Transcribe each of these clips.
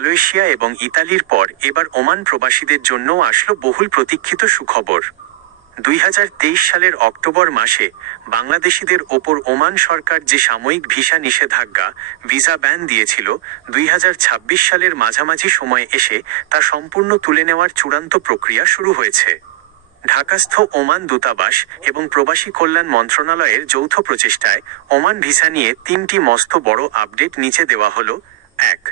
Malaysia এবং ইতালির পর এবার ওমান প্রবাসীদের জন্যও আসলো বহুল প্রতীক্ষিত সুখবর। 2023 সালের অক্টোবর মাসে বাংলাদেশিদের ওপর ওমান সরকার যে সাময়িক ভিসা নিষেধাজ্ঞা ভিসা ব্যান দিয়েছিল, 2026 সালের মাঝামাঝি সময়ে এসে তা সম্পূর্ণ তুলে নেওয়ার চূড়ান্ত প্রক্রিয়া শুরু হয়েছে। ঢাকাস্থ ওমান দূতাবাস এবং প্রবাসী কল্যাণ মন্ত্রণালয়ের যৌথ প্রচেষ্টায় ওমান ভিসা নিয়ে 3টি মস্ত বড় আপডেট নিচে দেওয়া হলো। 1.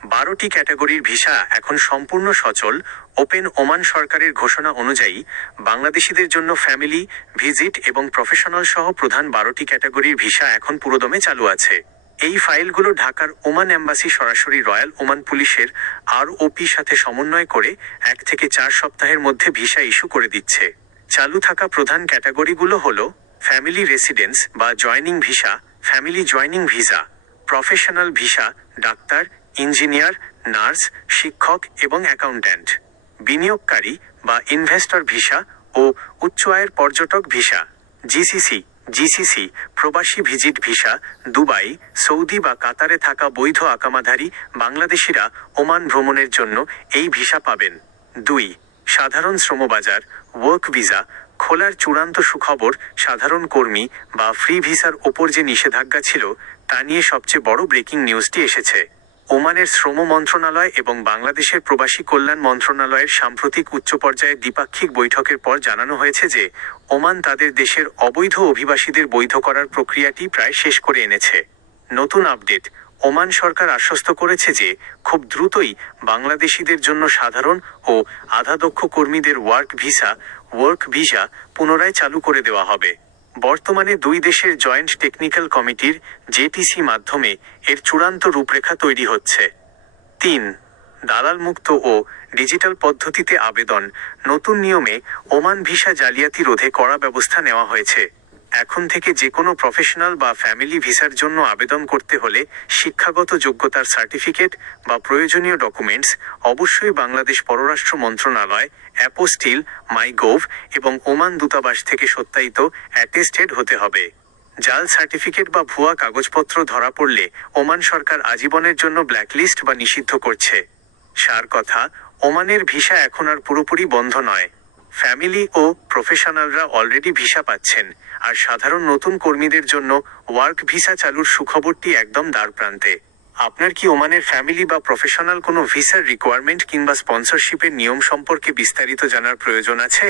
12টি ক্যাটাগরির ভিসা এখন সম্পূর্ণ সচল। ওপেন ওমান সরকারের ঘোষণা অনুযায়ী বাংলাদেশিদের জন্য ফ্যামিলি, ভিজিট এবং প্রফেশনাল সহ প্রধান 12টি ক্যাটাগরির ভিসা এখন পুরোদমে চালু আছে। এই ফাইলগুলো ঢাকার ওমান এম্বাসি সরাসরি রয়্যাল ওমান পুলিশের ROP সাথে সমন্বয় করে 1 থেকে 4 সপ্তাহের মধ্যে ভিসা ইস্যু করে দিচ্ছে। চালু থাকা প্রধান ক্যাটাগরিগুলো হলো ফ্যামিলি রেসিডেন্স বা joining visa, family joining visa, professional visa, doctor, engineer, nurse, শিক্ষক এবং অ্যাকাউন্ট্যান্ট, বিনিয়োগকারী বা ইনভেস্টর ভিসা ও উচ্চ আয়ের পর্যটক ভিসা। জিসিসি প্রবাসী ভিজিট ভিসা, দুবাই, সৌদি বা কাতারে থাকা বৈধ আকামাধারী বাংলাদেশিরা ওমান ভ্রমণের জন্য এই ভিসা পাবেন। 2. সাধারণ শ্রমবাজার ওয়ার্ক ভিসা খোলার চূড়ান্ত সুখবর। সাধারণ কর্মী বা ফ্রি ভিসার ওপর যে নিষেধাজ্ঞা ছিল তা নিয়ে সবচেয়ে বড় ব্রেকিং নিউজটি এসেছে। ওমানের শ্রম মন্ত্রণালয় এবং বাংলাদেশের প্রবাসী কল্যাণ মন্ত্রণালয়ের সাম্প্রতিক উচ্চ পর্যায়ের দ্বিপাক্ষিক বৈঠকের পর জানানো হয়েছে যে ওমান তাদের দেশের অবৈধ অভিবাসীদের বৈধ করার প্রক্রিয়াটি প্রায় শেষ করে এনেছে। নতুন আপডেট, ওমান সরকার আশ্বস্ত করেছে যে খুব দ্রুতই বাংলাদেশিদের জন্য সাধারণ ও আধাদক্ষ কর্মীদের ওয়ার্ক ভিসা পুনরায় চালু করে দেওয়া হবে। বর্তমানে দুই দেশের জয়েন্ট টেকনিক্যাল কমিটির JTC মাধ্যমে এর চূড়ান্ত রূপরেখা তৈরি হচ্ছে। 3. দালালমুক্ত ও ডিজিটাল পদ্ধতিতে আবেদন। নতুন নিয়মে ওমান ভিসা জালিয়াতি রোধে কড়া ব্যবস্থা নেওয়া হয়েছে। এখন থেকে যে কোনো প্রফেশনাল বা ফ্যামিলি ভিসার জন্য আবেদন করতে হলে শিক্ষাগত যোগ্যতার সার্টিফিকেট বা প্রয়োজনীয় ডকুমেন্টস অবশ্যই বাংলাদেশ পররাষ্ট্র মন্ত্রণালয়, অ্যাপোস্টিল, মাইগভ এবং ওমান দূতাবাস থেকে সত্যায়িত অ্যাটেস্টেড হতে হবে। জাল সার্টিফিকেট বা ভুয়া কাগজপত্র ধরা পড়লে ওমান সরকার আজীবনের জন্য ব্ল্যাকলিস্ট বা নিষিদ্ধ করছে। সার কথা, ওমানের ভিসা এখন আর পুরোপুরি বন্ধ নয়। ফ্যামিলি ও প্রফেশনালরা অলরেডি ভিসা পাচ্ছেন, আর সাধারণ নতুন কর্মীদের জন্য ওয়ার্ক ভিসা চালুর সুখবরটি একদম দ্বারপ্রান্তে। আপনার কি ওমানের ফ্যামিলি বা প্রফেশনাল কোনো ভিসার রিকোয়ারমেন্ট কিংবা স্পন্সরশিপের নিয়ম সম্পর্কে বিস্তারিত জানার প্রয়োজন আছে?